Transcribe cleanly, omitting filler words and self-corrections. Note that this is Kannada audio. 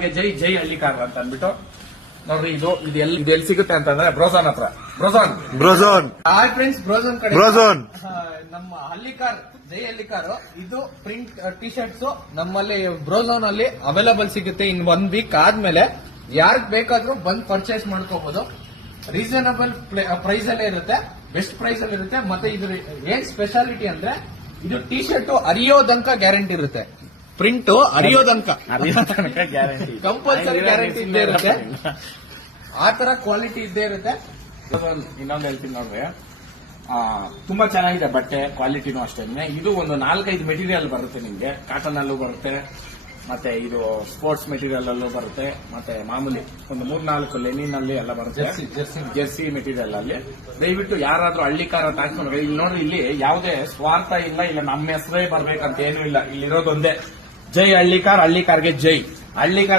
ಕಾರ್ಗೆ ಜೈ, ಜೈ ಹಳ್ಳಿ ಕಾರ್ ಅಂತ ಅಂದ್ಬಿಟ್ಟು ನೋಡ್ರಿ. ಇದು ಎಲ್ಲಿ ಸಿಗುತ್ತೆ ಅಂತಂದ್ರೆ ಬ್ರೋಝಾನ್ ಹತ್ರ. ಬ್ರೋಝಾನ್ ಹಾಯ್ ಫ್ರೆಂಡ್ಸ್, ಬ್ರೋಝಾನ್ ಕಡೆ ನಮ್ಮ ಹಳ್ಳಿ ಕಾರ್, ಜೈ ಹಳ್ಳಿ ಕಾರು. ಇದು ಪ್ರಿಂಟ್ ಟಿ ಶರ್ಟ್ಸ್ ನಮ್ಮಲ್ಲಿ ಬ್ರೋಝಾನ್ ಅಲ್ಲಿ ಅವೈಲಬಲ್ ಸಿಗುತ್ತೆ. ಇನ್ 1 ವೀಕ್ ಆದ್ಮೇಲೆ ಯಾರಿಗ್ ಬೇಕಾದ್ರೂ ಬಂದ್ ಪರ್ಚೇಸ್ ಮಾಡ್ಕೋಬಹುದು. ರೀಸನಬಲ್ ಪ್ರೈಸ್ ಅಲ್ಲೇ ಇರುತ್ತೆ, ಬೆಸ್ಟ್ ಪ್ರೈಸ್ ಅಲ್ಲಿ ಇರುತ್ತೆ. ಮತ್ತೆ ಇದ್ರ ಏನ್ ಸ್ಪೆಷಾಲಿಟಿ ಅಂದ್ರೆ ಇದು ಟಿ ಶರ್ಟ್ ಅರಿಯೋದಂಕ ಗ್ಯಾರಂಟಿ ಇರುತ್ತೆ. ಪ್ರಿಂಟ್ ಅರಿಯೋದಂಕ ಗ್ಯಾರಂಟಿ, ಕಂಪಲ್ಸರಿ ಗ್ಯಾರಂಟಿ ಇದ್ದೇ ಇರುತ್ತೆ. ಆ ತರ ಕ್ವಾಲಿಟಿ ಇದ್ದೇ ಇರುತ್ತೆ. ಇನ್ನೊಂದು ಹೇಳ್ತೀನಿ ನೋಡ್ರಿ, ತುಂಬಾ ಚೆನ್ನಾಗಿದೆ ಬಟ್ಟೆ, ಕ್ವಾಲಿಟಿನೂ ಅಷ್ಟೇ. ಇದು ಒಂದು 4-5 ಮೆಟೀರಿಯಲ್ ಬರುತ್ತೆ ನಿಮ್ಗೆ. ಕಾಟನ್ ಅಲ್ಲೂ ಬರುತ್ತೆ, ಮತ್ತೆ ಇದು ಸ್ಪೋರ್ಟ್ಸ್ ಮೆಟೀರಿಯಲ್ ಅಲ್ಲೂ ಬರುತ್ತೆ, ಮತ್ತೆ ಮಾಮೂಲಿ ಒಂದು 3-4 ಲೆನಿನ್ ಅಲ್ಲಿ ಎಲ್ಲ ಬರುತ್ತೆ. ಜೆರ್ಸಿ ಮೆಟೀರಿಯಲ್ ಅಲ್ಲಿ ದಯವಿಟ್ಟು ಯಾರಾದ್ರೂ ಹಳ್ಳಿ ಕಾರ ಹಾಕೊಂಡು ಇಲ್ಲಿ ನೋಡ್ರಿ, ಇಲ್ಲಿ ಯಾವುದೇ ಸ್ವಾರ್ಥ ಇಲ್ಲ, ಇಲ್ಲ ನಮ್ಮ ಹೆಸರೇ ಬರ್ಬೇಕಂತ ಏನೂ ಇಲ್ಲ. ಇಲ್ಲಿರೋದೊಂದೇ ಜೈ ಹಳ್ಳಿ ಕಾರ್, ಹಳ್ಳಿ ಕಾರ್ಗೆ ಜೈ. ಹಳ್ಳಿ ಕಾರ್